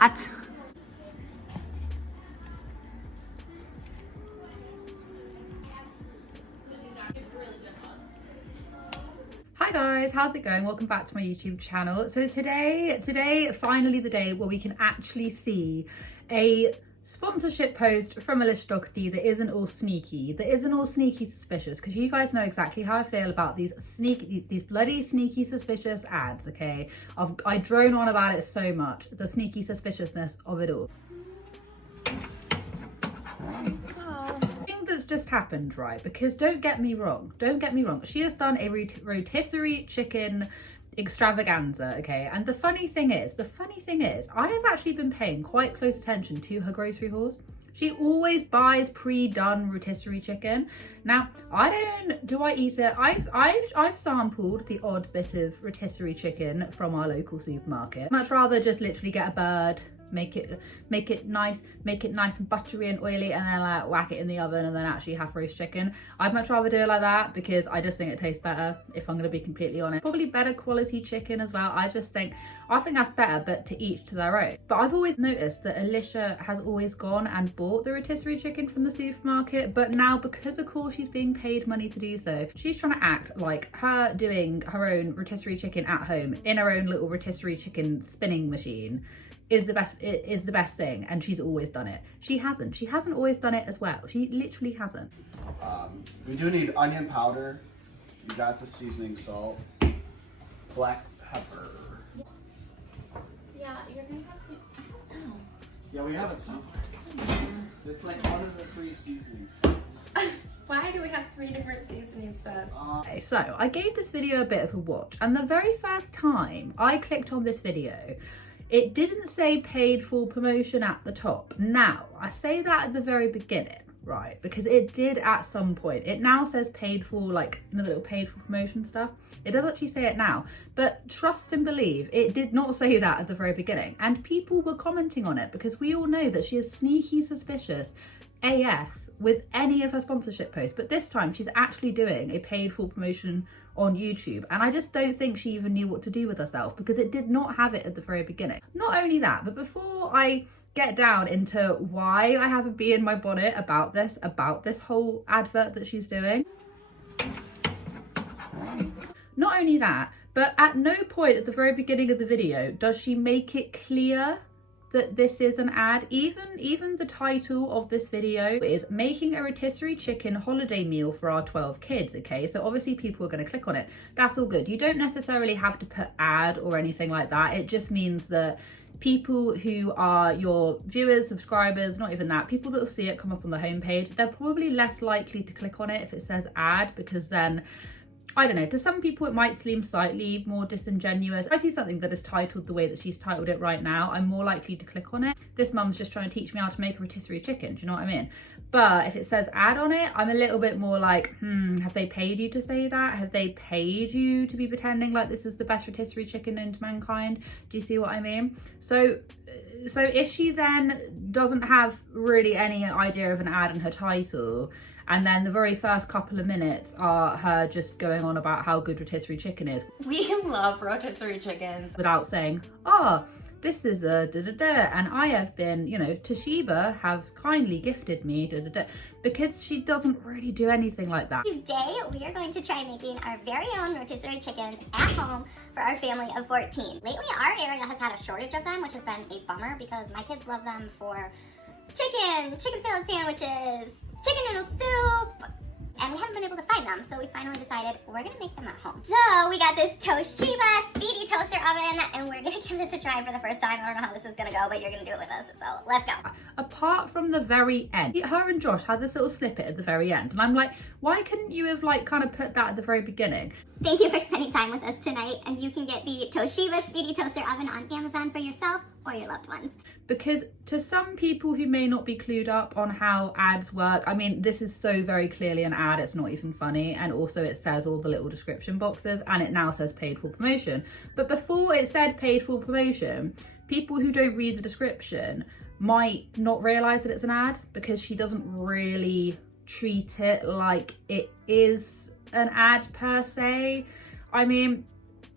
At. Hi guys, how's it going? Welcome back to my YouTube channel. So today, finally the day where we can actually see a sponsorship post from Alicia Dougherty that isn't all sneaky, suspicious, because you guys know exactly how I feel about these bloody sneaky suspicious ads, okay? I drone on about it so much, the sneaky suspiciousness of it all. That's just happened, right? Because don't get me wrong, she has done a rotisserie chicken extravaganza, okay? And the funny thing is I have actually been paying quite close attention to her grocery hauls. She always buys pre-done rotisserie chicken. Now, do I eat it? I've sampled the odd bit of rotisserie chicken from our local supermarket. Much rather just literally get a bird, make it nice and buttery and oily, and then like whack it in the oven and then actually have roast chicken. I'd much rather do it like that because I just think it tastes better, if I'm going to be completely honest. Probably better quality chicken as well. I think that's better, but to each to their own. But I've always noticed that Alicia has always gone and bought the rotisserie chicken from the supermarket, but now, because of course she's being paid money to do so, she's trying to act like her doing her own rotisserie chicken at home in her own little rotisserie chicken spinning machine is the best thing, and she's always done it. She hasn't always done it as well. She literally hasn't. We do need onion powder. You got the seasoning salt, black pepper. Yeah, you're gonna have to. I don't know. Yeah, we have it somewhere. It's like one of the 3 seasonings. Why do we have 3 different seasoning spreads? Okay, so I gave this video a bit of a watch, and the very first time I clicked on this video, it didn't say paid for promotion at the top. Now, I say that at the very beginning, right? Because it did at some point. It now says paid for, like, the little paid for promotion stuff. It does actually say it now. But trust and believe, it did not say that at the very beginning. And people were commenting on it because we all know that she is sneaky suspicious AF with any of her sponsorship posts. But this time she's actually doing a paid for promotion on YouTube, and I just don't think she even knew what to do with herself because it did not have it at the very beginning. Not only that, but before I get down into why I have a bee in my bonnet about this whole advert that she's doing, not only that, but at no point at the very beginning of the video does she make it clear that this is an ad. Even the title of this video is making a rotisserie chicken holiday meal for our 12 kids, okay? So obviously people are going to click on it. That's all good. You don't necessarily have to put ad or anything like that. It just means that people who are your viewers, subscribers, not even that, people that will see it come up on the homepage, they're probably less likely to click on it if it says ad, because then, I don't know, to some people it might seem slightly more disingenuous. If I see something that is titled the way that she's titled it right now, I'm more likely to click on it. This mum's just trying to teach me how to make a rotisserie chicken, do you know what I mean? But if it says ad on it, I'm a little bit more like, have they paid you to say that? Have they paid you to be pretending like this is the best rotisserie chicken known to mankind? Do you see what I mean? So if she then doesn't have really any idea of an ad in her title, and then the very first couple of minutes are her just going on about how good rotisserie chicken is. We love rotisserie chickens. Without saying, this is a da-da-da, and I have been, Toshiba have kindly gifted me da-da-da, because she doesn't really do anything like that. Today, we are going to try making our very own rotisserie chickens at home for our family of 14. Lately, our area has had a shortage of them, which has been a bummer because my kids love them for chicken salad sandwiches, chicken noodle soup, and we haven't been able to find them, so we finally decided we're gonna make them at home. So we got this Toshiba Speedy Toaster Oven, and we're gonna give this a try for the first time. I don't know how this is gonna go, but you're gonna do it with us, so let's go. Apart from the very end, her and Josh had this little snippet at the very end, and I'm like, why couldn't you have kind of put that at the very beginning? Thank you for spending time with us tonight, and you can get the Toshiba Speedy Toaster Oven on Amazon for yourself or your loved ones. Because to some people who may not be clued up on how ads work, I mean, this is so very clearly an ad, it's not even funny, and also it says all the little description boxes, and it now says paid for promotion. But before it said paid for promotion, people who don't read the description might not realise that it's an ad, because she doesn't really treat it like it is an ad per se. I mean,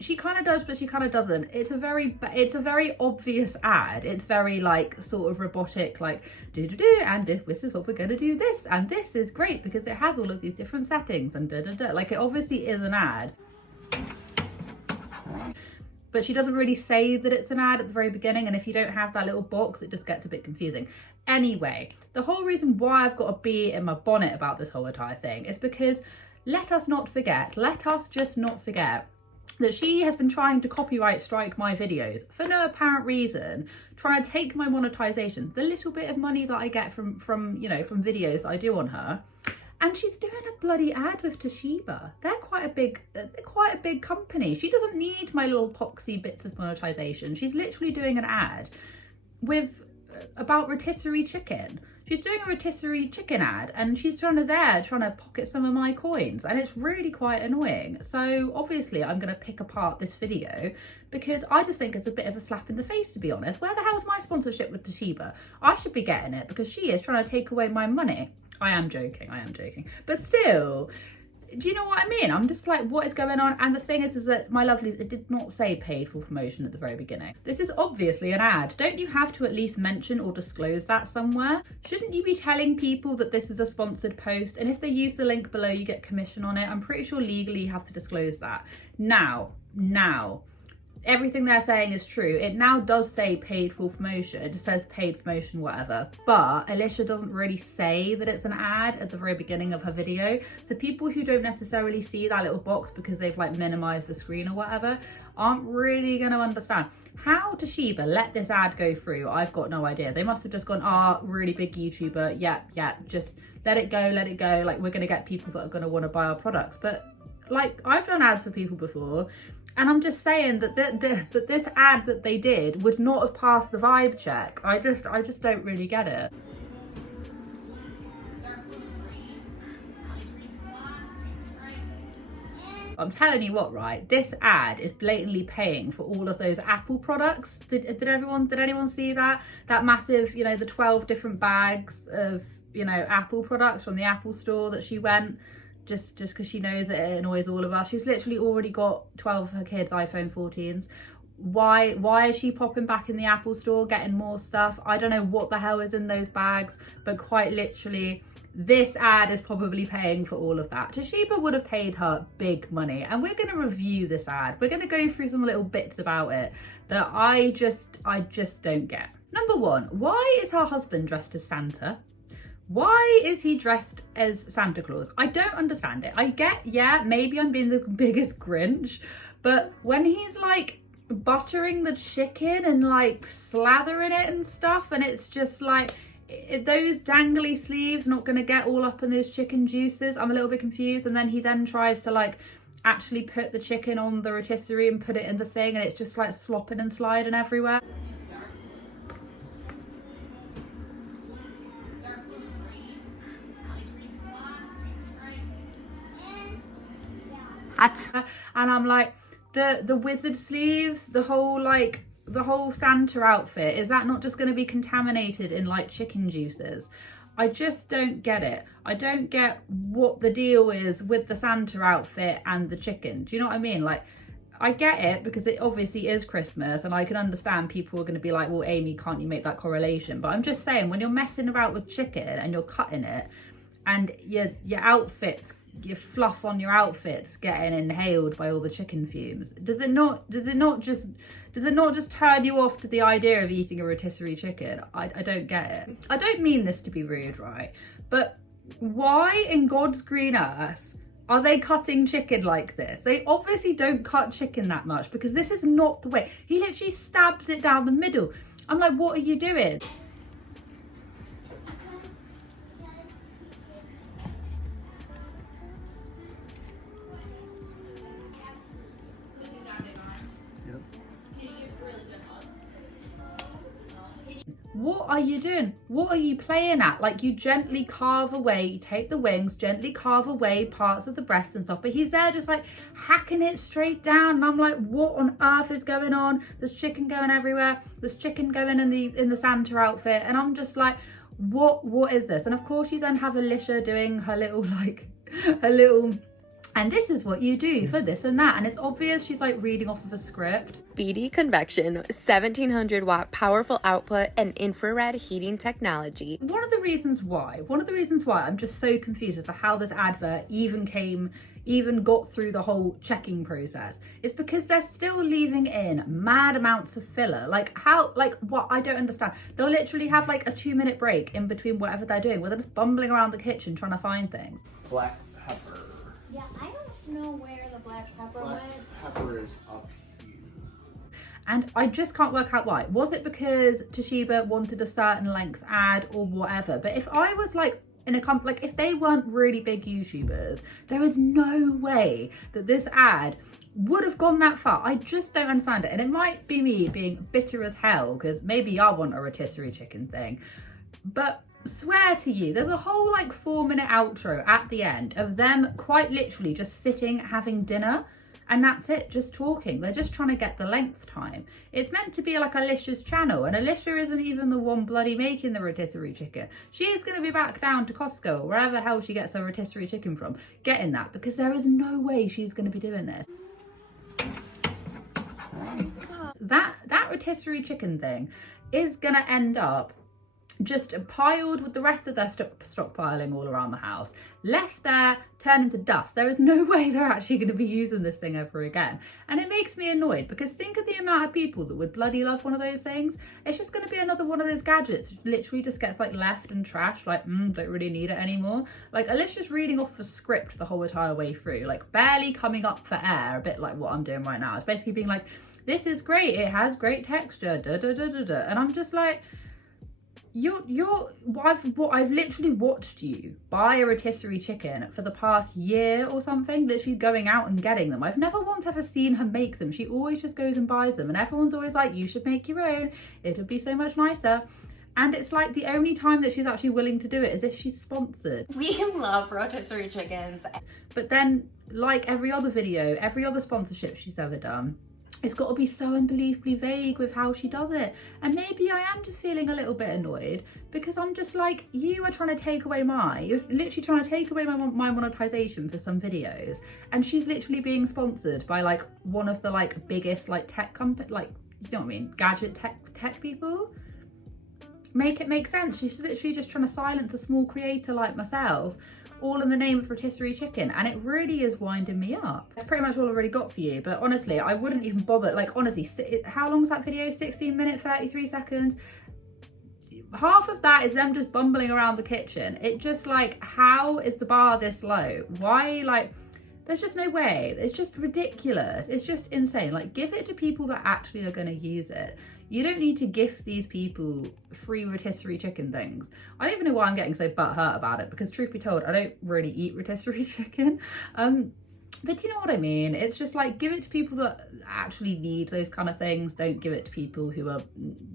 She kind of does, but she kind of doesn't. It's a very obvious ad. It's very like sort of robotic, like do do do, and this is what we're going to do this, and this is great because it has all of these different settings and da da da. Like it obviously is an ad. But she doesn't really say that it's an ad at the very beginning, and if you don't have that little box, it just gets a bit confusing. Anyway, the whole reason why I've got a bee in my bonnet about this whole entire thing is because let us just not forget that she has been trying to copyright strike my videos for no apparent reason, trying to take my monetization, the little bit of money that I get from videos that I do on her. And she's doing a bloody ad with Toshiba. They're quite a big company. She doesn't need my little poxy bits of monetization. She's literally doing an ad about rotisserie chicken. She's doing a rotisserie chicken ad, and she's trying to pocket some of my coins, and it's really quite annoying. So obviously I'm going to pick apart this video because I just think it's a bit of a slap in the face, to be honest. Where the hell's my sponsorship with Toshiba? I should be getting it because she is trying to take away my money. I am joking. But still, do you know what I mean? I'm just like, what is going on? And the thing is that, my lovelies, it did not say paid for promotion at the very beginning. This is obviously an ad. Don't you have to at least mention or disclose that somewhere? Shouldn't you be telling people that this is a sponsored post? And if they use the link below, you get commission on it. I'm pretty sure legally you have to disclose that. Now, everything they're saying is true. It now does say paid for promotion. It says paid promotion, whatever. But Alicia doesn't really say that it's an ad at the very beginning of her video. So people who don't necessarily see that little box because they've like minimized the screen or whatever aren't really going to understand. How Toshiba let this ad go through, I've got no idea. They must have just gone, really big YouTuber. Yeah, just let it go. Like, we're going to get people that are going to want to buy our products. But like, I've done ads for people before. And I'm just saying that that this ad that they did would not have passed the vibe check. I just don't really get it. I'm telling you what, right? This ad is blatantly paying for all of those Apple products. Did anyone see that? That massive, the 12 different bags of, Apple products from the Apple store that she went. Just because she knows that it annoys all of us. She's literally already got 12 of her kids' iPhone 14s. Why is she popping back in the Apple store getting more stuff? I don't know what the hell is in those bags, but quite literally, this ad is probably paying for all of that. Toshiba would have paid her big money, and we're going to review this ad. We're going to go through some little bits about it that I just don't get. Number one, why is her husband dressed as Santa? Why is he dressed as Santa Claus? I don't understand it. I get, yeah, maybe I'm being the biggest Grinch, but when he's like buttering the chicken and like slathering it and stuff, and it's just like, those dangly sleeves not going to get all up in those chicken juices. I'm a little bit confused. And then he then tries to like actually put the chicken on the rotisserie and put it in the thing, and it's just like slopping and sliding everywhere. And I'm like, the wizard sleeves, the whole Santa outfit, is that not just going to be contaminated in like chicken juices? I just don't get it. I don't get what the deal is with the Santa outfit and the chicken. Do you know what I mean? Like, I get it because it obviously is Christmas, and I can understand people are going to be like, well, Amy, can't you make that correlation? But I'm just saying, when you're messing about with chicken and you're cutting it, and your outfits, your fluff on your outfits getting inhaled by all the chicken fumes, does it not just turn you off to the idea of eating a rotisserie chicken? I don't get it. I don't mean this to be rude, right? But why in God's green earth are they cutting chicken like this? They obviously don't cut chicken that much, because this is not the way. He literally stabs it down the middle. I'm like, what are you doing? What are you doing? What are you playing at? Like, you gently carve away, you take the wings, gently carve away parts of the breast and stuff, but he's there just like hacking it straight down, and I'm like, what on earth is going on? There's chicken going everywhere. There's chicken going in the Santa outfit, and I'm just like, what is this? And of course you then have Alicia doing her little and this is what you do for this and that. And it's obvious she's like reading off of a script. BD convection, 1700 watt powerful output and infrared heating technology. One of the reasons why I'm just so confused as to how this advert even got through the whole checking process is because they're still leaving in mad amounts of filler. Like how, like what, I don't understand. They'll literally have like a 2-minute break in between whatever they're doing where they're just bumbling around the kitchen trying to find things. Black pepper. Yeah, I don't know where the black pepper Black went. pepper is up here. And I just can't work out why. Was it because Toshiba wanted a certain length ad or whatever? But if I was like in a like if they weren't really big YouTubers, there is no way that this ad would have gone that far. I just don't understand it. And it might be me being bitter as hell because maybe I want a rotisserie chicken thing. But swear to you, there's a whole like 4-minute outro at the end of them quite literally just sitting having dinner, and that's it, just talking. They're just trying to get the length time. It's meant to be like Alicia's channel, and Alicia isn't even the one bloody making the rotisserie chicken. She is going to be back down to Costco or wherever the hell she gets her rotisserie chicken from, getting that, because there is no way she's going to be doing this. That rotisserie chicken thing is going to end up just piled with the rest of their stockpiling all around the house, left there, turn into dust. There is no way they're actually going to be using this thing ever again. And it makes me annoyed because think of the amount of people that would bloody love one of those things. It's just going to be another one of those gadgets, literally just gets like left and trashed, like don't really need it anymore. Like Alicia's reading off a script the whole entire way through, like barely coming up for air, a bit like what I'm doing right now. It's basically being like, this is great, it has great texture, da da da da da. And I'm just like, I've literally watched you buy a rotisserie chicken for the past year or something, literally going out and getting them. I've never once ever seen her make them. She always just goes and buys them, and everyone's always like, you should make your own, it'll be so much nicer. And it's like the only time that she's actually willing to do it is if she's sponsored. We love rotisserie chickens. But then, like every other video, every other sponsorship she's ever done, it's got to be so unbelievably vague with how she does it. And maybe I am just feeling a little bit annoyed because I'm just like, you are trying to take away you're literally trying to take away my monetization for some videos. And she's literally being sponsored by like one of the like biggest like tech company, like, you know what I mean, gadget tech people. Make it make sense. She's literally just trying to silence a small creator like myself, all in the name of rotisserie chicken, and it really is winding me up. That's pretty much all I've already got for you, but honestly, I wouldn't even bother. Like, honestly, how long's that video? 16 minutes, 33 seconds? Half of that is them just bumbling around the kitchen. It just like, how is the bar this low? Why, like, there's just no way. It's just ridiculous. It's just insane. Like, give it to people that actually are going to use it. You don't need to gift these people free rotisserie chicken things. I don't even know why I'm getting so butthurt about it, because truth be told, I don't really eat rotisserie chicken. But you know what I mean? It's just like, give it to people that actually need those kind of things. Don't give it to people who are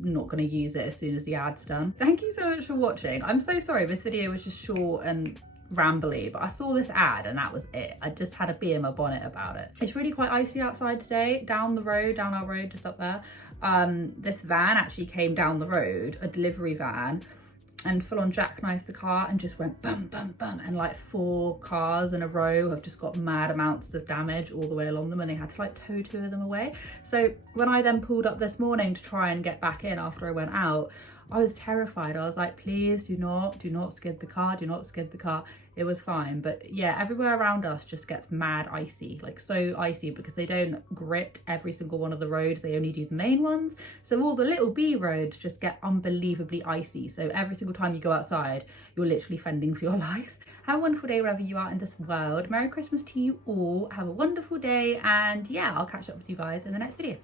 not going to use it as soon as the ad's done. Thank you so much for watching. I'm so sorry this video was just short and rambly, but I saw this ad and that was it. I just had a bee in my bonnet about it. It's really quite icy outside today. Down our road just up there, this van actually came down the road, a delivery van, and full on jackknifed the car and just went bum bum bum, and like 4 cars in a row have just got mad amounts of damage all the way along them, and they had to like tow 2 of them away. So when I then pulled up this morning to try and get back in after I went out, I was terrified. I was like, please do not skid the car, do not skid the car. It was fine. But yeah, everywhere around us just gets mad icy, like so icy, because they don't grit every single one of the roads. They only do the main ones. So all the little B roads just get unbelievably icy. So every single time you go outside, you're literally fending for your life. Have a wonderful day wherever you are in this world. Merry Christmas to you all. Have a wonderful day. And yeah, I'll catch up with you guys in the next video.